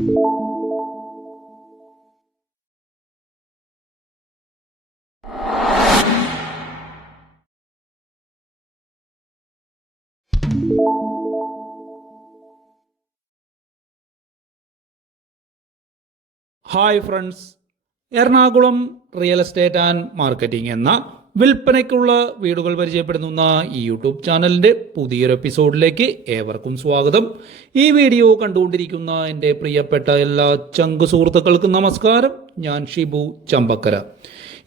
Hi friends Ernakulam real estate and marketing എന്ന വിൽപ്പനയ്ക്കുള്ള വീടുകൾ പരിചയപ്പെടുന്ന ഈ യൂട്യൂബ് ചാനലിന്റെ പുതിയൊരു എപ്പിസോഡിലേക്ക് ഏവർക്കും സ്വാഗതം. ഈ വീഡിയോ കണ്ടുകൊണ്ടിരിക്കുന്ന എന്റെ പ്രിയപ്പെട്ട എല്ലാ ചങ്കു സുഹൃത്തുക്കൾക്കും നമസ്കാരം. ഞാൻ ഷിബു ചമ്പക്കര.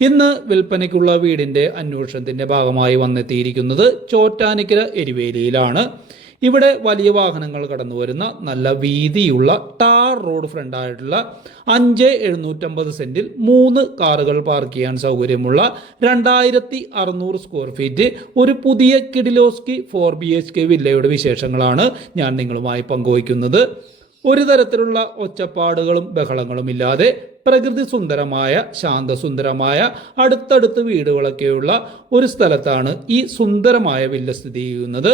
ഇന്ന് വിൽപ്പനയ്ക്കുള്ള വീടിന്റെ അന്വേഷണത്തിന്റെ ഭാഗമായി വന്നെത്തിയിരിക്കുന്നത് ചോറ്റാനിക്കര എരിവേലിയിലാണ്. ഇവിടെ വലിയ വാഹനങ്ങൾ കടന്നു വരുന്ന നല്ല വീതിയുള്ള ടാർ റോഡ് ഫ്രണ്ടായിട്ടുള്ള അഞ്ച് എഴുന്നൂറ്റമ്പത് സെന്റിൽ മൂന്ന് കാറുകൾ പാർക്ക് ചെയ്യാൻ സൗകര്യമുള്ള രണ്ടായിരത്തി അറുന്നൂറ് സ്ക്വയർ ഫീറ്റ് ഒരു പുതിയ കിഡിലോസ്കി ഫോർ ബി എച്ച് കെ വില്ലയുടെ വിശേഷങ്ങളാണ് ഞാൻ നിങ്ങളുമായി പങ്കുവയ്ക്കുന്നത്. ഒരു തരത്തിലുള്ള ഒച്ചപ്പാടുകളും ബഹളങ്ങളും ഇല്ലാതെ പ്രകൃതി സുന്ദരമായ ശാന്തസുന്ദരമായ അടുത്തടുത്ത് വീടുകളൊക്കെയുള്ള ഒരു സ്ഥലത്താണ് ഈ സുന്ദരമായ വില്ല സ്ഥിതി ചെയ്യുന്നത്.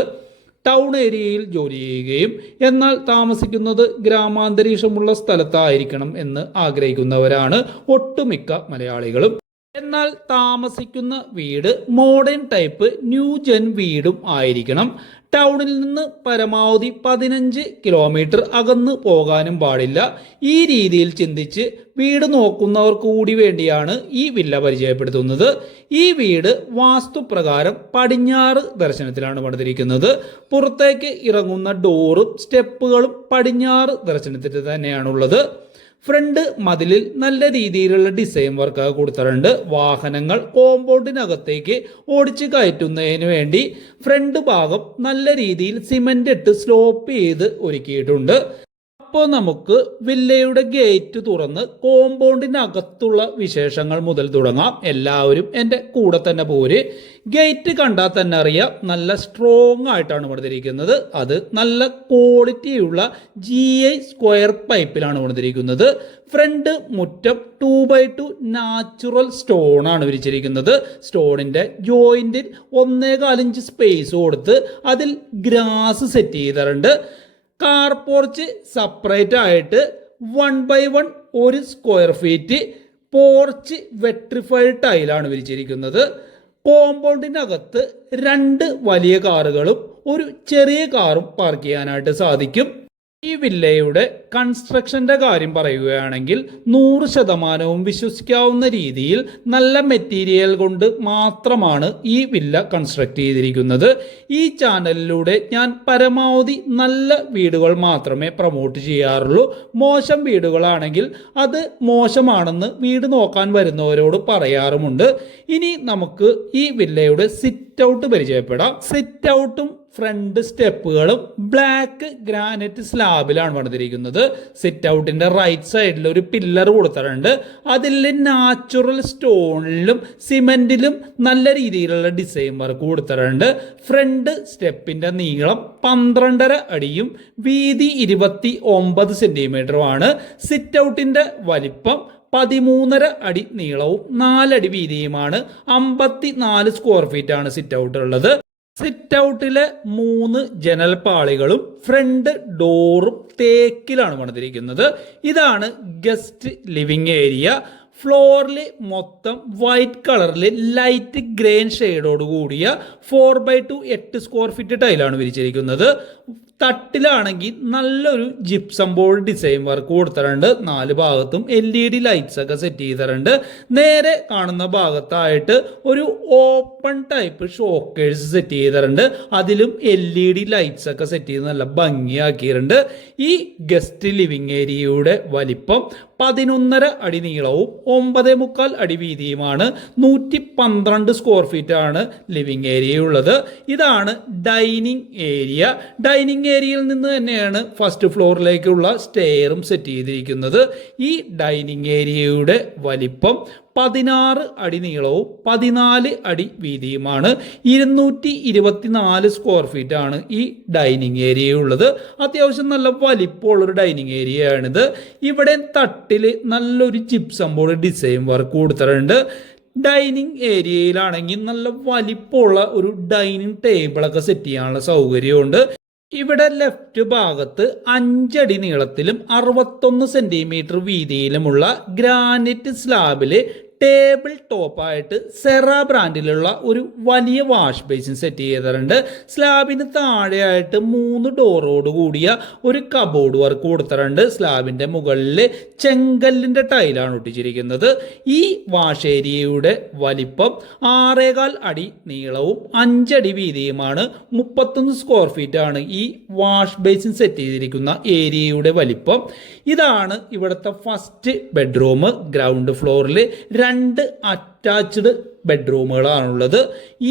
ടൗൺ ഏരിയയിൽ ജോലി ചെയ്യുകയും എന്നാൽ താമസിക്കുന്നത് ഗ്രാമാന്തരീക്ഷമുള്ള സ്ഥലത്തായിരിക്കണം എന്ന് ആഗ്രഹിക്കുന്നവരാണ് ഒട്ടുമിക്ക മലയാളികളും. എന്നാൽ താമസിക്കുന്ന വീട് മോഡേൺ ടൈപ്പ് ന്യൂ ജെൻ വീടും ആയിരിക്കണം. ടൗണിൽ നിന്ന് പരമാവധി പതിനഞ്ച് കിലോമീറ്റർ അകന്ന് പോകാനും പാടില്ല. ഈ രീതിയിൽ ചിന്തിച്ച് വീട് നോക്കുന്നവർക്ക് കൂടി വേണ്ടിയാണ് ഈ വില്ല പരിചയപ്പെടുത്തുന്നത്. ഈ വീട് വാസ്തുപ്രകാരം പടിഞ്ഞാറ് ദർശനത്തിലാണ് പണിതിരിക്കുന്നത്. പുറത്തേക്ക് ഇറങ്ങുന്ന ഡോറും സ്റ്റെപ്പുകളും പടിഞ്ഞാറ് ദർശനത്തിൽ തന്നെയാണുള്ളത്. ഫ്രണ്ട് മതിലിൽ നല്ല രീതിയിലുള്ള ഡിസൈൻ വർക്ക് കൊടുത്തിട്ടുണ്ട്. വാഹനങ്ങൾ കോമ്പൗണ്ടിനകത്തേക്ക് ഓടിച്ചു കയറ്റുന്നതിന് വേണ്ടി ഫ്രണ്ട് ഭാഗം നല്ല രീതിയിൽ സിമന്റ് ഇട്ട് സ്ലോപ്പ് ചെയ്ത് ഒരുക്കിയിട്ടുണ്ട്. അപ്പോൾ നമുക്ക് വില്ലയുടെ ഗേറ്റ് തുറന്ന് കോമ്പൗണ്ടിനകത്തുള്ള വിശേഷങ്ങൾ മുതൽ തുടങ്ങാം. എല്ലാവരും എന്റെ കൂടെ തന്നെ പോര്. ഗേറ്റ് കണ്ടാൽ തന്നെ അറിയാം നല്ല സ്ട്രോങ് ആയിട്ടാണ് പണിതിരിക്കുന്നത് അത് നല്ല ക്വാളിറ്റിയുള്ള ജി ഐ സ്ക്വയർ പൈപ്പിലാണ് പണിതിരിക്കുന്നത് ഫ്രണ്ട് മുറ്റം two by two natural stone ആണ് വിരിച്ചിരിക്കുന്നത്. സ്റ്റോണിന്റെ ജോയിന്റിൽ ഒന്നേകാലിഞ്ച് സ്പേസ് കൊടുത്ത് അതിൽ ഗ്രാസ് സെറ്റ് ചെയ്തിട്ടുണ്ട്. കാർ പോർച്ച് സെപ്പറേറ്റ് ആയിട്ട് വൺ ബൈ വൺ ഒരു സ്ക്വയർ ഫീറ്റ് പോർച്ച് വെട്രിഫൈഡ് ടൈലാണ് വിരിച്ചിരിക്കുന്നത്. കോമ്പൗണ്ടിനകത്ത് രണ്ട് വലിയ കാറുകളും ഒരു ചെറിയ കാറും പാർക്ക് ചെയ്യാനായിട്ട് സാധിക്കും. ഈ വില്ലയുടെ കൺസ്ട്രക്ഷന്റെ കാര്യം പറയുകയാണെങ്കിൽ നൂറ് ശതമാനവും വിശ്വസിക്കാവുന്ന രീതിയിൽ നല്ല മെറ്റീരിയൽ കൊണ്ട് മാത്രമാണ് ഈ വില്ല കൺസ്ട്രക്ട് ചെയ്തിരിക്കുന്നത്. ഈ ചാനലിലൂടെ ഞാൻ പരമാവധി നല്ല വീടുകൾ മാത്രമേ പ്രൊമോട്ട് ചെയ്യാറുള്ളൂ. മോശം വീടുകളാണെങ്കിൽ അത് മോശമാണെന്ന് വീട് നോക്കാൻ വരുന്നവരോട് പറയാറുമുണ്ട്. ഇനി നമുക്ക് ഈ വില്ലയുടെ സിറ്റ് ഔട്ട് പരിചയപ്പെടാം. സിറ്റ് ഔട്ടും ഫ്രണ്ട് സ്റ്റെപ്പുകളും ബ്ലാക്ക് ഗ്രാനൈറ്റ് സ്ലാബിലാണ് പണിതിരിക്കുന്നത് സിറ്റ് ഔട്ടിന്റെ റൈറ്റ് സൈഡിൽ ഒരു പില്ലർ കൊടുത്തിട്ടുണ്ട്. അതിൽ നാച്ചുറൽ സ്റ്റോണിലും സിമെന്റിലും നല്ല രീതിയിലുള്ള ഡിസൈൻ വർക്ക് കൊടുത്തിട്ടുണ്ട്. ഫ്രണ്ട് സ്റ്റെപ്പിന്റെ നീളം പന്ത്രണ്ടര അടിയും വീതി ഇരുപത്തി ഒമ്പത് സെന്റിമീറ്ററുമാണ് സിറ്റ് ഔട്ടിന്റെ വലിപ്പം പതിമൂന്നര അടി നീളവും നാലടി വീതിയുമാണ്. അമ്പത്തി നാല് സ്ക്വയർ ഫീറ്റ് ആണ് സിറ്റ് ഔട്ട് ഉള്ളത്. സിറ്റ് ഔട്ടിലെ മൂന്ന് ജനൽ പാളികളും ഫ്രണ്ട് ഡോറും തേക്കിലാണ് പണിതിരിക്കുന്നത്. ഇതാണ് ഗസ്റ്റ് ലിവിംഗ് ഏരിയ ഫ്ലോറിൽ മൊത്തം വൈറ്റ് കളറിൽ ലൈറ്റ് ഗ്രേൻ ഷെയ്ഡോട് കൂടിയ ഫോർ ബൈ ടു എട്ട് സ്ക്വയർ ഫീറ്റ് ടൈലാണ് വിരിച്ചിരിക്കുന്നത്. തട്ടിലാണെങ്കിൽ നല്ലൊരു ജിപ്സം ബോർഡ് ഡിസൈൻ വർക്ക് കൊടുത്തിട്ടുണ്ട്. നാല് ഭാഗത്തും എൽ ഇ ഡി ലൈറ്റ്സ് ഒക്കെ സെറ്റ് ചെയ്തിട്ടുണ്ട്. നേരെ കാണുന്ന ഭാഗത്തായിട്ട് ഒരു ഓപ്പൺ ടൈപ്പ് ഷോക്കേഴ്സ് സെറ്റ് ചെയ്തിട്ടുണ്ട്. അതിലും എൽ ഇ ഡി ലൈറ്റ്സ് ഒക്കെ സെറ്റ് ചെയ്ത് നല്ല ഭംഗിയാക്കിയിട്ടുണ്ട്. ഈ ഗസ്റ്റ് ലിവിംഗ് ഏരിയയുടെ വലിപ്പം പതിനൊന്നര അടി നീളവും ഒമ്പതേ മുക്കാൽ അടി വീതിയുമാണ്. നൂറ്റി പന്ത്രണ്ട് സ്ക്വയർ ഫീറ്റ് ആണ് ലിവിംഗ് ഏരിയ ഉള്ളത്. ഇതാണ് ഡൈനിങ് ഏരിയ ഡൈനിങ് ഏരിയയിൽ നിന്ന് തന്നെയാണ് ഫസ്റ്റ് ഫ്ലോറിലേക്കുള്ള സ്റ്റെയറും സെറ്റ് ചെയ്തിരിക്കുന്നത്. ഈ ഡൈനിങ് ഏരിയയുടെ വലിപ്പം പതിനാറ് അടി നീളവും പതിനാല് അടി വീതിയുമാണ്. ഇരുന്നൂറ്റി ഇരുപത്തിനാല് സ്ക്വയർ ഫീറ്റ് ആണ് ഈ ഡൈനിങ് ഏരിയ ഉള്ളത് അത്യാവശ്യം നല്ല വലിപ്പമുള്ളൊരു ഡൈനിങ് ഏരിയ ആണിത് ഇവിടെ തട്ടിൽ നല്ലൊരു ജിപ്സം ബോർഡ് ഡിസൈൻ വർക്ക് കൊടുത്തിട്ടുണ്ട്. ഡൈനിങ് ഏരിയയിലാണെങ്കിൽ നല്ല വലിപ്പമുള്ള ഒരു ഡൈനിങ് ടേബിളൊക്കെ സെറ്റ് ചെയ്യാനുള്ള സൗകര്യമുണ്ട്. ഇവിടെ ലെഫ്റ്റ് ഭാഗത്ത് അഞ്ചടി നീളത്തിലും അറുപത്തൊന്ന് സെന്റിമീറ്റർ വീതിയിലുമുള്ള ഗ്രാനൈറ്റ് സ്ലാബിൽ ടേബിൾ ടോപ്പായിട്ട് സെറ ബ്രാൻഡിലുള്ള ഒരു വലിയ വാഷ് ബേസിൻ സെറ്റ് ചെയ്തിട്ടുണ്ട്. സ്ലാബിന് താഴെയായിട്ട് മൂന്ന് ഡോറോട് കൂടിയ ഒരു കബോർഡ് വർക്ക് കൊടുത്തിട്ടുണ്ട്. സ്ലാബിന്റെ മുകളിൽ ചെങ്കല്ലിന്റെ ടൈലാണ് ഒട്ടിച്ചിരിക്കുന്നത്. ഈ വാഷ് ഏരിയയുടെ വലിപ്പം ആറേകാൽ അടി നീളവും അഞ്ചടി വീതിയുമാണ്. മുപ്പത്തൊന്ന് സ്ക്വയർ ഫീറ്റ് ആണ് ഈ വാഷ് ബേസിൻ സെറ്റ് ചെയ്തിരിക്കുന്ന ഏരിയയുടെ വലിപ്പം. ഇതാണ് ഇവിടുത്തെ ഫസ്റ്റ് ബെഡ്റൂം ഗ്രൗണ്ട് ഫ്ലോറിൽ രണ്ട് അറ്റാച്ച്ഡ് ബെഡ്റൂമുകളാണുള്ളത്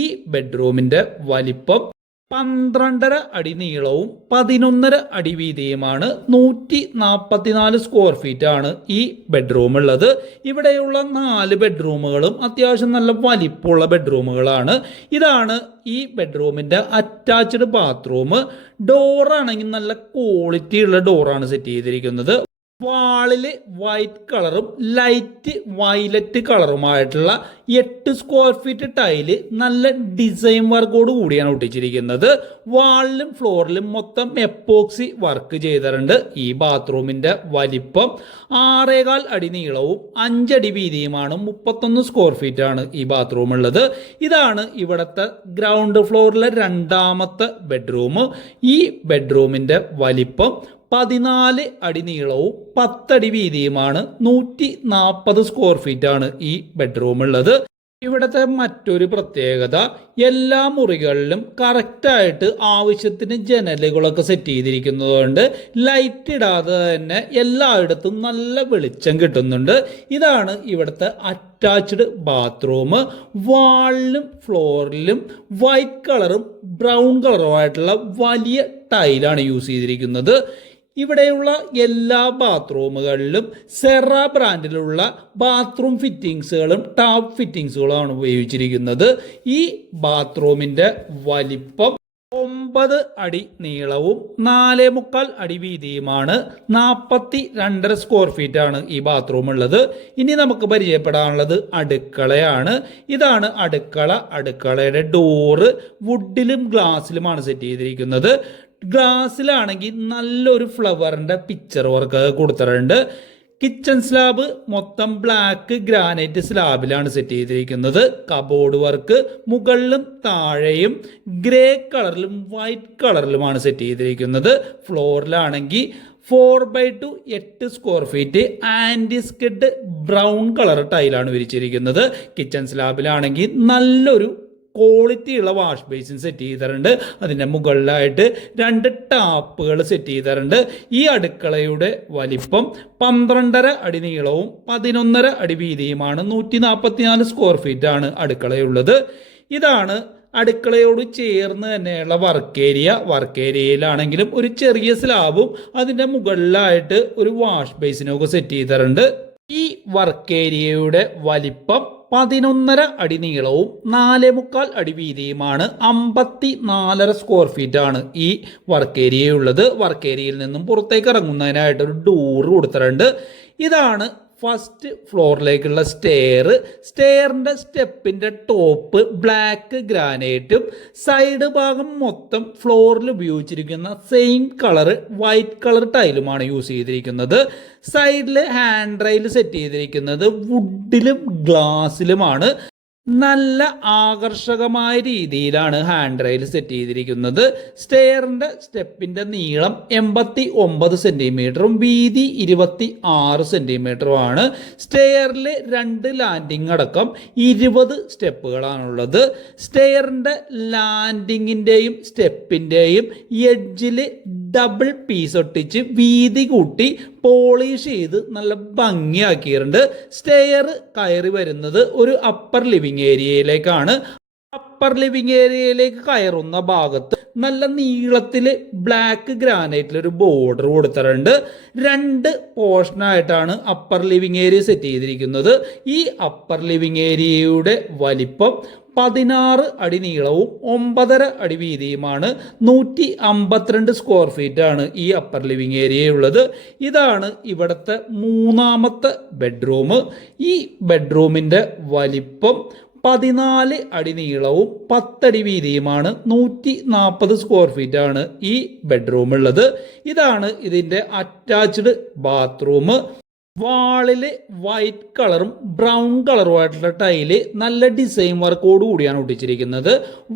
ഈ ബെഡ്റൂമിന്റെ വലിപ്പം പന്ത്രണ്ടര അടി നീളവും പതിനൊന്നര അടി വീതിയുമാണ്. നൂറ്റി നാൽപ്പത്തിനാല് സ്ക്വയർ ഫീറ്റ് ആണ് ഈ ബെഡ്റൂം ഉള്ളത് ഇവിടെയുള്ള നാല് ബെഡ്റൂമുകളും അത്യാവശ്യം നല്ല വലിപ്പമുള്ള ബെഡ്റൂമുകളാണ് ഇതാണ് ഈ ബെഡ്റൂമിന്റെ അറ്റാച്ച്ഡ് ബാത്റൂം ഡോറാണെങ്കിൽ നല്ല ക്വാളിറ്റി ഉള്ള ഡോറാണ് സെറ്റ് ചെയ്തിരിക്കുന്നത്. വാളിൽ വൈറ്റ് കളറും ലൈറ്റ് വയലറ്റ് കളറുമായിട്ടുള്ള എട്ട് സ്ക്വയർ ഫീറ്റ് ടൈൽ നല്ല ഡിസൈൻ വർക്കോട് കൂടിയാണ് ഒട്ടിച്ചിരിക്കുന്നത്. വാളിലും ഫ്ലോറിലും മൊത്തം എപ്പോക്സി വർക്ക് ചെയ്തിട്ടുണ്ട്. ഈ ബാത്റൂമിന്റെ വലിപ്പം ആറേകാൽ അടി നീളവും അഞ്ചടി വീതിയുമാണ്. മുപ്പത്തൊന്ന് സ്ക്വയർ ഫീറ്റ് ആണ് ഈ ബാത്റൂം ഉള്ളത്. ഇതാണ് ഇവിടുത്തെ ഗ്രൗണ്ട് ഫ്ലോറിലെ രണ്ടാമത്തെ ബെഡ്റൂം ഈ ബെഡ്റൂമിന്റെ വലിപ്പം പതിനാല് അടി നീളവും പത്തടി വീതിയുമാണ് നൂറ്റി നാൽപ്പത് സ്ക്വയർ ആണ് ഈ ബെഡ്റൂം ഉള്ളത്. ഇവിടുത്തെ മറ്റൊരു പ്രത്യേകത എല്ലാ മുറികളിലും കറക്റ്റായിട്ട് ആവശ്യത്തിന് ജനലുകളൊക്കെ സെറ്റ് ചെയ്തിരിക്കുന്നതുകൊണ്ട് ലൈറ്റ് ഇടാതെ തന്നെ എല്ലായിടത്തും നല്ല വെളിച്ചം കിട്ടുന്നുണ്ട്. ഇതാണ് ഇവിടുത്തെ അറ്റാച്ച്ഡ് ബാത്റൂം വാളിലും ഫ്ലോറിലും വൈറ്റ് കളറും ബ്രൗൺ കളറുമായിട്ടുള്ള വലിയ ടൈലാണ് യൂസ് ചെയ്തിരിക്കുന്നത്. ഇവിടെയുള്ള എല്ലാ ബാത്റൂമുകളിലും സെറ ബ്രാൻഡിലുള്ള ബാത്റൂം ഫിറ്റിങ്സുകളും ടാപ്പ് ഫിറ്റിങ്സുകളുമാണ് ഉപയോഗിച്ചിരിക്കുന്നത്. ഈ ബാത്റൂമിന്റെ വലിപ്പം ഒമ്പത് അടി നീളവും നാലേ മുക്കാൽ അടി വീതിയുമാണ്. നാൽപ്പത്തി രണ്ടര സ്ക്വയർ ഫീറ്റ് ആണ് ഈ ബാത്റൂം ഉള്ളത് ഇനി നമുക്ക് പരിചയപ്പെടാനുള്ളത് അടുക്കളയാണ്. ഇതാണ് അടുക്കള. അടുക്കളയുടെ ഡോറ് വുഡിലും ഗ്ലാസ്സിലുമാണ് സെറ്റ് ചെയ്തിരിക്കുന്നത്. ഗ്ലാസ്സിലാണെങ്കിൽ നല്ലൊരു ഫ്ലവറിന്റെ പിക്ചർ വർക്ക് കൊടുത്തിട്ടുണ്ട്. കിച്ചൺ സ്ലാബ് മൊത്തം ബ്ലാക്ക് ഗ്രാനൈറ്റ് സ്ലാബിലാണ് സെറ്റ് ചെയ്തിരിക്കുന്നത്. കബോർഡ് വർക്ക് മുകളിലും താഴെയും ഗ്രേ കളറിലും വൈറ്റ് കളറിലുമാണ് സെറ്റ് ചെയ്തിരിക്കുന്നത്. ഫ്ലോറിലാണെങ്കിൽ ഫോർ ബൈ ടു എട്ട് square feet anti skid brown colour ടൈലാണ് വിരിച്ചിരിക്കുന്നത്. കിച്ചൺ സ്ലാബിലാണെങ്കിൽ നല്ലൊരു ക്വാളിറ്റി ഉള്ള വാഷ് ബേസിൻ സെറ്റ് ചെയ്തിട്ടുണ്ട്. അതിന്റെ മുകളിലായിട്ട് രണ്ട് ടാപ്പുകൾ സെറ്റ് ചെയ്തിട്ടുണ്ട്. ഈ അടുക്കളയുടെ വലിപ്പം പന്ത്രണ്ടര അടി നീളവും പതിനൊന്നര അടി വീതിയുമാണ്. നൂറ്റി നാൽപ്പത്തിനാല് സ്ക്വയർ ഫീറ്റ് ആണ് അടുക്കളയുള്ളത്. ഇതാണ് അടുക്കളയോട് ചേർന്ന് തന്നെയുള്ള വർക്ക് ഏരിയ വർക്ക് ഏരിയയിലാണെങ്കിലും ഒരു ചെറിയ സ്ലാബും അതിന്റെ മുകളിലായിട്ട് ഒരു വാഷ് ബേസിനൊക്കെ സെറ്റ് ചെയ്തിട്ടുണ്ട്. ഈ വർക്ക് ഏരിയയുടെ വലിപ്പം പതിനൊന്നര അടി നീളവും നാലേ മുക്കാൽ അടി വീതിയുമാണ് അമ്പത്തി നാലര സ്ക്വയർ ഫീറ്റ് ആണ് ഈ വർക്ക് ഏരിയയുള്ളത് വർക്ക് ഏരിയയിൽ നിന്നും പുറത്തേക്ക് ഇറങ്ങുന്നതിനായിട്ട് ഒരു ഡോറ് കൊടുത്തിട്ടുണ്ട്. ഇതാണ് ഫസ്റ്റ് ഫ്ലോറിലേക്കുള്ള സ്റ്റെയർ സ്റ്റെയറിന്റെ സ്റ്റെപ്പിന്റെ ടോപ്പ് ബ്ലാക്ക് ഗ്രാനൈറ്റും സൈഡ് ഭാഗം മൊത്തം ഫ്ലോറിൽ ഉപയോഗിച്ചിരിക്കുന്ന സെയിം കളർ വൈറ്റ് കളർ ടൈലുമാണ് യൂസ് ചെയ്തിരിക്കുന്നത്. സൈഡിൽ ഹാൻഡ് റെയിൽ സെറ്റ് ചെയ്തിരിക്കുന്നത് വുഡിലും ഗ്ലാസ്സിലുമാണ് നല്ല ആകർഷകമായ രീതിയിലാണ് ഹാൻഡ് റെയിൽ സെറ്റ് ചെയ്തിരിക്കുന്നത്. സ്റ്റെയറിന്റെ സ്റ്റെപ്പിന്റെ നീളം എൺപത്തി ഒമ്പത് സെന്റിമീറ്ററും വീതി ഇരുപത്തി ആറ് സെന്റിമീറ്ററുമാണ് സ്റ്റെയറിലെ രണ്ട് ലാൻഡിംഗ് അടക്കം ഇരുപത് സ്റ്റെപ്പുകളാണുള്ളത്. സ്റ്റെയറിന്റെ ലാൻഡിങ്ങിന്റെയും സ്റ്റെപ്പിന്റെയും എഡ്ജിൽ ഡബിൾ പീസ് ഒട്ടിച്ച് വീതി കൂട്ടി പോളിഷ് ചെയ്ത് നല്ല ഭംഗിയാക്കിയിട്ടുണ്ട്. സ്റ്റെയർ കയറി വരുന്നത് ഒരു അപ്പർ ലിവിങ് ഏരിയയിലേക്കാണ് അപ്പർ ലിവിങ് ഏരിയയിലേക്ക് കയറുന്ന ഭാഗത്ത് നല്ല നീളത്തിൽ ബ്ലാക്ക് ഗ്രാനൈറ്റിൽ ഒരു ബോർഡർ കൊടുത്തിട്ടുണ്ട്. രണ്ട് പോർഷനായിട്ടാണ് അപ്പർ ലിവിങ് ഏരിയ സെറ്റ് ചെയ്തിരിക്കുന്നത്. ഈ അപ്പർ ലിവിങ് ഏരിയയുടെ വലിപ്പം പതിനാറ് അടി നീളവും ഒമ്പതര അടി വീതിയുമാണ്. നൂറ്റി അമ്പത്തിരണ്ട് സ്ക്വയർ ഫീറ്റ് ആണ് ഈ അപ്പർ ലിവിങ് ഏരിയയുള്ളത് ഇതാണ് ഇവിടുത്തെ മൂന്നാമത്തെ ബെഡ്റൂം ഈ ബെഡ്റൂമിന്റെ വലിപ്പം പതിനാല് അടി നീളവും പത്തടി വീതിയുമാണ് നൂറ്റി നാൽപ്പത് സ്ക്വയർ ഫീറ്റ് ആണ് ഈ ബെഡ്റൂം ഉള്ളത്. ഇതാണ് ഇതിന്റെ അറ്റാച്ച്ഡ് ബാത്റൂം വാളിൽ വൈറ്റ് കളറും ബ്രൗൺ കളറുമായിട്ടുള്ള ടൈൽ നല്ല ഡിസൈൻ വർക്കോട് കൂടിയാണ് ഒട്ടിച്ചിരിക്കുന്നത്.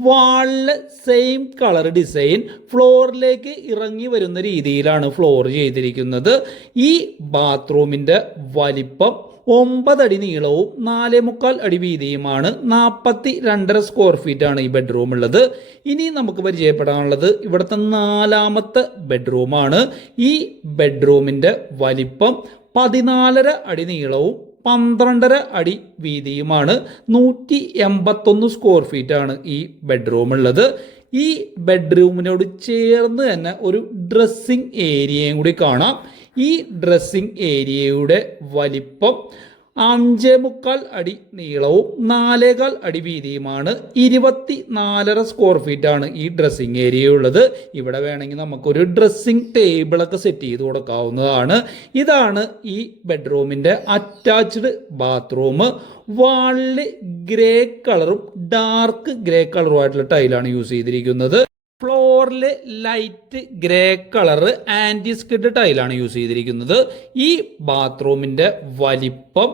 വാളിൽ സെയിം കളർ ഡിസൈൻ ഫ്ലോറിലേക്ക് ഇറങ്ങി വരുന്ന രീതിയിലാണ് ഫ്ലോർ ചെയ്തിരിക്കുന്നത്. ഈ ബാത്റൂമിന്റെ വലിപ്പം ഒമ്പതടി നീളവും നാലേ മുക്കാൽ അടി വീതിയുമാണ് നാൽപ്പത്തി രണ്ടര സ്ക്വയർ ഫീറ്റ് ആണ് ഈ ബെഡ്റൂം ഉള്ളത്. ഇനി നമുക്ക് പരിചയപ്പെടാനുള്ളത് ഇവിടുത്തെ നാലാമത്തെ ബെഡ്റൂമാണ് ഈ ബെഡ്റൂമിന്റെ വലിപ്പം പതിനാലര അടി നീളവും പന്ത്രണ്ടര അടി വീതിയുമാണ്. നൂറ്റി എൺപത്തൊന്ന് സ്ക്വയർ ഫീറ്റ് ആണ് ഈ ബെഡ്റൂം ഉള്ളത്. ഈ ബെഡ്റൂമിനോട് ചേർന്ന് തന്നെ ഒരു ഡ്രസ്സിംഗ് ഏരിയയും കൂടി കാണാം. ഈ ഡ്രസ്സിംഗ് ഏരിയയുടെ വലിപ്പം അഞ്ചേ മുക്കാൽ അടി നീളവും നാലേകാൽ അടി വീതിയുമാണ്. ഇരുപത്തി നാലര സ്ക്വയർ ഫീറ്റ് ആണ് ഈ ഡ്രസ്സിംഗ് ഏരിയ ഉള്ളത്. ഇവിടെ വേണമെങ്കിൽ നമുക്കൊരു ഡ്രസ്സിംഗ് ടേബിളൊക്കെ സെറ്റ് ചെയ്ത് കൊടുക്കാവുന്നതാണ്. ഇതാണ് ഈ ബെഡ്റൂമിന്റെ അറ്റാച്ച്ഡ് ബാത്റൂം വാളിൽ ഗ്രേ കളറും ഡാർക്ക് ഗ്രേ കളറുമായിട്ടുള്ള ടൈലാണ് യൂസ് ചെയ്തിരിക്കുന്നത്. ഫ്ലോറിൽ light grey colour anti skid ടൈലാണ് യൂസ് ചെയ്തിരിക്കുന്നത്. ഈ ബാത്റൂമിന്റെ വലിപ്പം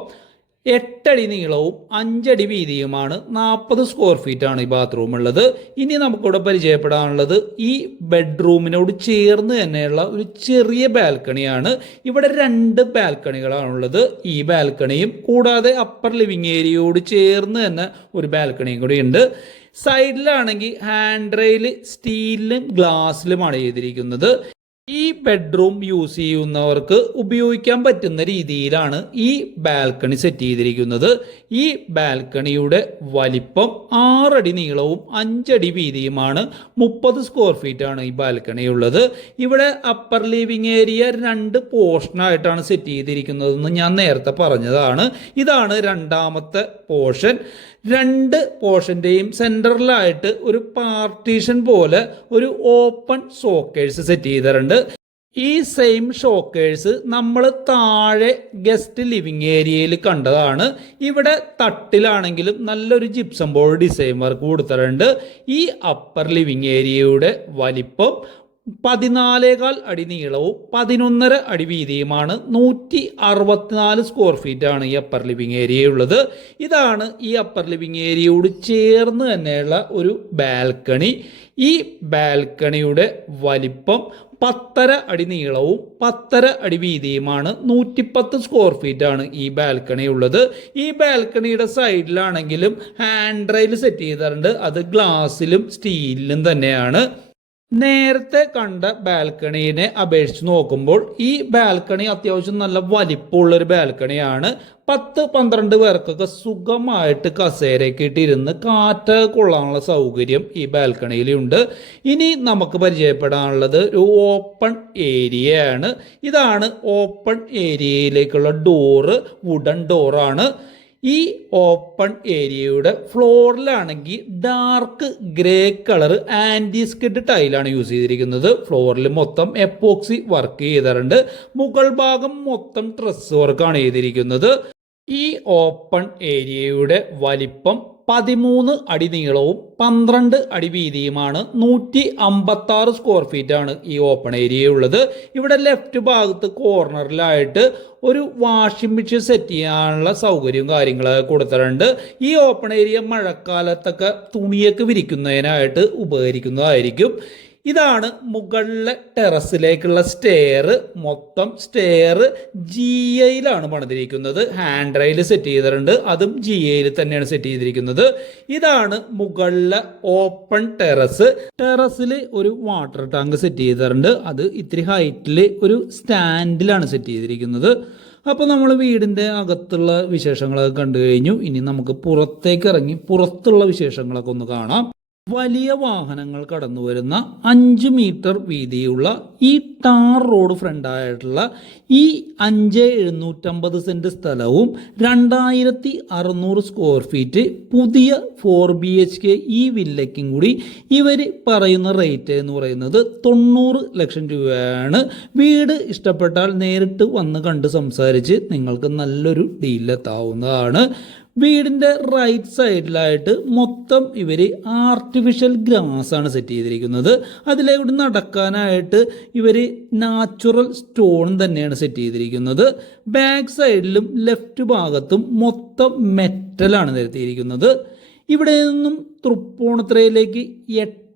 എട്ടടി നീളവും അഞ്ചടി വീതിയുമാണ്. നാൽപ്പത് സ്ക്വയർ ഫീറ്റ് ആണ് ഈ ബാത്റൂം ഉള്ളത്. ഇനി നമുക്കിവിടെ പരിചയപ്പെടാനുള്ളത് ഈ ബെഡ്റൂമിനോട് ചേർന്ന് തന്നെയുള്ള ഒരു ചെറിയ ബാൽക്കണിയാണ്. ഇവിടെ രണ്ട് ബാൽക്കണികളാണുള്ളത്. ഈ ബാൽക്കണിയും കൂടാതെ അപ്പർ ലിവിങ് ഏരിയയോട് ചേർന്ന് തന്നെ ഒരു ബാൽക്കണിയും കൂടി ഉണ്ട് സൈഡിലാണെങ്കിൽ ഹാൻഡ് റെയിൽ സ്റ്റീലിലും ഗ്ലാസ്സിലുമാണ് ചെയ്തിരിക്കുന്നത് ഈ ബെഡ്റൂം യൂസ് ചെയ്യുന്നവർക്ക് ഉപയോഗിക്കാൻ പറ്റുന്ന രീതിയിലാണ് ഈ ബാൽക്കണി സെറ്റ് ചെയ്തിരിക്കുന്നത്. ഈ ബാൽക്കണിയുടെ വലിപ്പം ആറടി നീളവും അഞ്ചടി വീതിയുമാണ്. മുപ്പത് സ്ക്വയർ ഫീറ്റ് ആണ് ഈ ബാൽക്കണി ഉള്ളത് ഇവിടെ അപ്പർ ലിവിങ് ഏരിയ രണ്ട് പോർഷനായിട്ടാണ് സെറ്റ് ചെയ്തിരിക്കുന്നതെന്ന് ഞാൻ നേരത്തെ പറഞ്ഞതാണ്. ഇതാണ് രണ്ടാമത്തെ പോർഷൻ രണ്ട് പോർഷന്റെയും സെന്ററിലായിട്ട് ഒരു പാർട്ടീഷൻ പോലെ ഒരു ഓപ്പൺ ഷോക്കേഴ്സ് സെറ്റ് ചെയ്തിട്ടുണ്ട്. ഈ സെയിം ഷോക്കേഴ്സ് നമ്മൾ താഴെ ഗസ്റ്റ് ലിവിങ് ഏരിയയിൽ കണ്ടതാണ്. ഇവിടെ തട്ടിലാണെങ്കിലും നല്ലൊരു ജിപ്സം ബോർഡ് ഡിസൈൻ വർക്ക് കൊടുത്തിട്ടുണ്ട്. ഈ അപ്പർ ലിവിങ് ഏരിയയുടെ വലിപ്പം പതിനാലേകാൽ അടി നീളവും പതിനൊന്നര അടി വീതിയുമാണ് നൂറ്റി അറുപത്തിനാല് സ്ക്വയർ ഫീറ്റ് ആണ് ഈ അപ്പർ ലിവിങ് ഏരിയ ഉള്ളത്. ഇതാണ് ഈ അപ്പർ ലിവിങ് ഏരിയയോട് ചേർന്ന് തന്നെയുള്ള ഒരു ബാൽക്കണി. ഈ ബാൽക്കണിയുടെ വലിപ്പം പത്തര അടി നീളവും പത്തര അടി വീതിയുമാണ് നൂറ്റിപ്പത്ത് സ്ക്വയർ ഫീറ്റ് ആണ് ഈ ബാൽക്കണി ഉള്ളത്. ഈ ബാൽക്കണിയുടെ സൈഡിലാണെങ്കിലും ഹാൻഡ് റെയിൽ സെറ്റ് ചെയ്തിട്ടുണ്ട്. അത് ഗ്ലാസ്സിലും സ്റ്റീലിലും തന്നെയാണ്. നേരത്തെ കണ്ട ബാൽക്കണീനെ അപേക്ഷിച്ച് നോക്കുമ്പോൾ ഈ ബാൽക്കണി അത്യാവശ്യം നല്ല വലിപ്പമുള്ള ഒരു ബാൽക്കണിയാണ്. പത്ത് പന്ത്രണ്ട് പേർക്കൊക്കെ സുഖമായിട്ട് കസേരയൊക്കെ ഇട്ടിരുന്ന് കാറ്റ് കൊള്ളാനുള്ള സൗകര്യം ഈ ബാൽക്കണിയിലുണ്ട്. ഇനി നമുക്ക് പരിചയപ്പെടാനുള്ളത് ഒരു ഓപ്പൺ ഏരിയയാണ് ഇതാണ് ഓപ്പൺ ഏരിയയിലേക്കുള്ള ഡോറ് വുഡൻ ഡോറാണ് ഈ ഓപ്പൺ ഏരിയയുടെ ഫ്ലോറിലാണെങ്കിൽ dark grey colour anti skid ടൈലാണ് യൂസ് ചെയ്തിരിക്കുന്നത്. ഫ്ലോറിൽ മൊത്തം എപ്പോക്സി വർക്ക് ചെയ്തിട്ടുണ്ട്. മുകൾ ഭാഗം മൊത്തം ഡ്രസ് വർക്കാണ് ചെയ്തിരിക്കുന്നത്. ഈ ഓപ്പൺ ഏരിയയുടെ വലിപ്പം പതിമൂന്ന് അടി നീളവും പന്ത്രണ്ട് അടി വീതിയുമാണ് നൂറ്റി അമ്പത്തി ആറ് സ്ക്വയർ ഫീറ്റ് ആണ് ഈ ഓപ്പൺ ഏരിയ ഉള്ളത്. ഇവിടെ ലെഫ്റ്റ് ഭാഗത്ത് കോർണറിലായിട്ട് ഒരു വാഷിംഗ് മെഷീൻ സെറ്റ് ചെയ്യാനുള്ള സൗകര്യവും കാര്യങ്ങളൊക്കെ കൊടുത്തിട്ടുണ്ട്. ഈ ഓപ്പൺ ഏരിയ മഴക്കാലത്തൊക്കെ തുണിയൊക്കെ വിരിക്കുന്നതിനായിട്ട് ഉപകരിക്കുന്നതായിരിക്കും. ഇതാണ് മുകളിലെ ടെറസിലേക്കുള്ള സ്റ്റെയർ മൊത്തം സ്റ്റെയർ ജി എയിലാണ് പണിതിരിക്കുന്നത്. ഹാൻഡ് റെയിൽ സെറ്റ് ചെയ്തിട്ടുണ്ട്. അതും ജി എയിൽ തന്നെയാണ് സെറ്റ് ചെയ്തിരിക്കുന്നത്. ഇതാണ് മുകളിലെ ഓപ്പൺ ടെറസ് ടെറസിൽ ഒരു വാട്ടർ ടാങ്ക് സെറ്റ് ചെയ്തിട്ടുണ്ട്. അത് ഇത്തിരി ഹൈറ്റിൽ ഒരു സ്റ്റാൻഡിലാണ് സെറ്റ് ചെയ്തിരിക്കുന്നത്. അപ്പോൾ നമ്മൾ വീടിന്റെ അകത്തുള്ള വിശേഷങ്ങളൊക്കെ കണ്ടു കഴിഞ്ഞു. ഇനി നമുക്ക് പുറത്തേക്ക് ഇറങ്ങി പുറത്തുള്ള വിശേഷങ്ങളൊക്കെ ഒന്ന് കാണാം. വലിയ വാഹനങ്ങൾ കടന്നു വരുന്ന അഞ്ച് മീറ്റർ വീതിയുള്ള ഈ ടാർ റോഡ് ഫ്രണ്ടായിട്ടുള്ള ഈ അഞ്ച് എഴുന്നൂറ്റമ്പത് സെന്റ് സ്ഥലവും രണ്ടായിരത്തി അറുന്നൂറ് സ്ക്വയർ ഫീറ്റ് പുതിയ ഫോർ ബി എച്ച് കെ ഈ വില്ലയ്ക്കും കൂടി ഇവർ പറയുന്ന റേറ്റ് എന്ന് പറയുന്നത് തൊണ്ണൂറ് ലക്ഷം രൂപയാണ്. വീട് ഇഷ്ടപ്പെട്ടാൽ നേരിട്ട് വന്ന് കണ്ട് സംസാരിച്ച് നിങ്ങൾക്ക് നല്ലൊരു ഡീലെത്താവുന്നതാണ്. വീടിന്റെ റൈറ്റ് സൈഡിലായിട്ട് മൊത്തം ഇവർ ആർട്ടിഫിഷ്യൽ ഗ്രാസ് ആണ് സെറ്റ് ചെയ്തിരിക്കുന്നത്. അതിലൂടെ നടക്കാനായിട്ട് ഇവർ നാച്ചുറൽ സ്റ്റോൺ തന്നെയാണ് സെറ്റ് ചെയ്തിരിക്കുന്നത്. ബാക്ക് സൈഡിലും ലെഫ്റ്റ് ഭാഗത്തും മൊത്തം മെറ്റലാണ് നിരത്തിയിരിക്കുന്നത്. ഇവിടെ നിന്നും തൃപ്പൂണിത്തുറയിലേക്ക്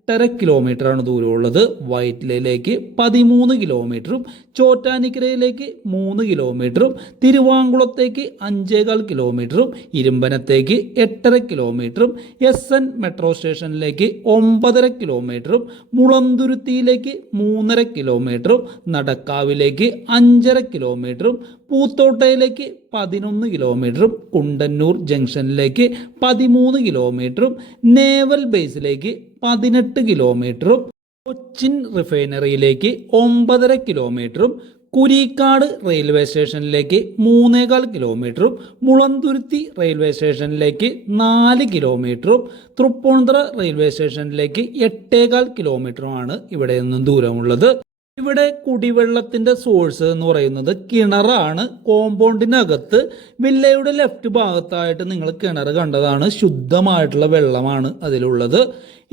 എട്ടര കിലോമീറ്ററാണ് ദൂരമുള്ളത്. വൈറ്റിലയിലേക്ക് പതിമൂന്ന് കിലോമീറ്ററും ചോറ്റാനിക്കരയിലേക്ക് മൂന്ന് കിലോമീറ്ററും തിരുവാങ്കുളത്തേക്ക് അഞ്ചേകാൽ കിലോമീറ്ററും ഇരുമ്പനത്തേക്ക് എട്ടര കിലോമീറ്ററും എസ് എൻ മെട്രോ സ്റ്റേഷനിലേക്ക് ഒമ്പതര കിലോമീറ്ററും മുളന്തുരുത്തിയിലേക്ക് മൂന്നര കിലോമീറ്ററും നടക്കാവിലേക്ക് അഞ്ചര കിലോമീറ്ററും പൂത്തോട്ടയിലേക്ക് പതിനൊന്ന് കിലോമീറ്ററും കുണ്ടന്നൂർ ജംഗ്ഷനിലേക്ക് പതിമൂന്ന് കിലോമീറ്ററും നേവൽ ബേസിലേക്ക് പതിനെട്ട് കിലോമീറ്ററും കൊച്ചിൻ റിഫൈനറിയിലേക്ക് ഒമ്പതര കിലോമീറ്ററും കുരീക്കാട് റെയിൽവേ സ്റ്റേഷനിലേക്ക് മൂന്നേകാൽ കിലോമീറ്ററും മുളന്തുരുത്തി റെയിൽവേ സ്റ്റേഷനിലേക്ക് നാല് കിലോമീറ്ററും തൃപ്പൂണിത്തുറ റെയിൽവേ സ്റ്റേഷനിലേക്ക് എട്ടേകാൽ കിലോമീറ്ററുമാണ് ഇവിടെ നിന്നും ദൂരമുള്ളത്. ഇവിടെ കുടിവെള്ളത്തിന്റെ സോഴ്സ് എന്ന് പറയുന്നത് കിണറാണ്. കോമ്പൗണ്ടിനകത്ത് വില്ലയുടെ ലെഫ്റ്റ് ഭാഗത്തായിട്ട് നിങ്ങൾ കിണർ കണ്ടതാണ്. ശുദ്ധമായിട്ടുള്ള വെള്ളമാണ് അതിലുള്ളത്.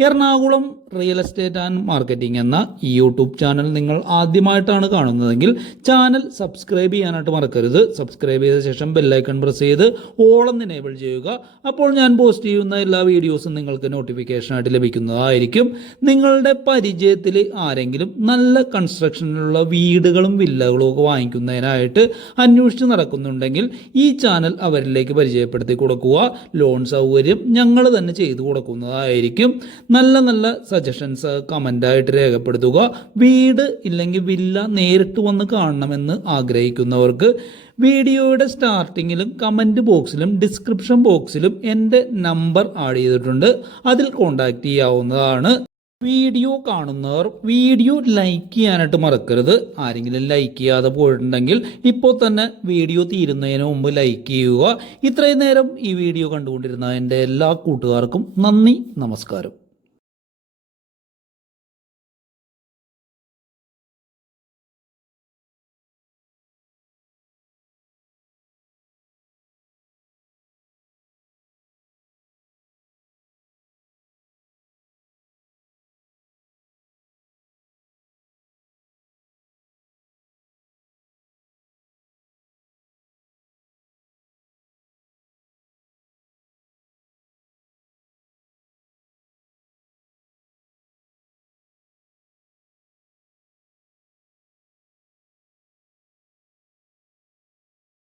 Ernakulam real estate and marketing എന്ന യൂട്യൂബ് ചാനൽ നിങ്ങൾ ആദ്യമായിട്ടാണ് കാണുന്നതെങ്കിൽ ചാനൽ സബ്സ്ക്രൈബ് ചെയ്യാനായിട്ട് മറക്കരുത്. സബ്സ്ക്രൈബ് ചെയ്ത ശേഷം ബെല്ലൈക്കൺ പ്രസ് ചെയ്ത് ഓളം എനേബിൾ ചെയ്യുക. അപ്പോൾ ഞാൻ പോസ്റ്റ് ചെയ്യുന്ന എല്ലാ വീഡിയോസും നിങ്ങൾക്ക് നോട്ടിഫിക്കേഷനായിട്ട് ലഭിക്കുന്നതായിരിക്കും. നിങ്ങളുടെ പരിചയത്തിൽ ആരെങ്കിലും നല്ല കൺസ്ട്രക്ഷനിലുള്ള വീടുകളും വില്ലകളും ഒക്കെ വാങ്ങിക്കുന്നതിനായിട്ട് അന്വേഷിച്ച് നടക്കുന്നുണ്ടെങ്കിൽ ഈ ചാനൽ അവരിലേക്ക് പരിചയപ്പെടുത്തി കൊടുക്കുക. ലോൺ സൗകര്യം ഞങ്ങൾ തന്നെ ചെയ്തു കൊടുക്കുന്നതായിരിക്കും. നല്ല നല്ല സജഷൻസ് കമന്റായിട്ട് രേഖപ്പെടുത്തുക. വീട് ഇല്ലെങ്കിൽ വില്ല നേരിട്ട് വന്ന് കാണണമെന്ന് ആഗ്രഹിക്കുന്നവർക്ക് വീഡിയോയുടെ സ്റ്റാർട്ടിങ്ങിലും കമന്റ് ബോക്സിലും ഡിസ്ക്രിപ്ഷൻ ബോക്സിലും എന്റെ നമ്പർ ആഡ് ചെയ്തിട്ടുണ്ട്. അതിൽ കോൺടാക്റ്റ് ചെയ്യാവുന്നതാണ്. വീഡിയോ കാണുന്നവർ വീഡിയോ ലൈക്ക് ചെയ്യാനായിട്ട് മറക്കരുത്. ആരെങ്കിലും ലൈക്ക് ചെയ്യാതെ പോയിട്ടുണ്ടെങ്കിൽ ഇപ്പോൾ തന്നെ വീഡിയോ തീരുന്നതിന് മുമ്പ് ലൈക്ക് ചെയ്യുക. ഇത്രയും നേരം ഈ വീഡിയോ കണ്ടുകൊണ്ടിരുന്ന എന്റെ എല്ലാ കൂട്ടുകാർക്കും നന്ദി നമസ്കാരം.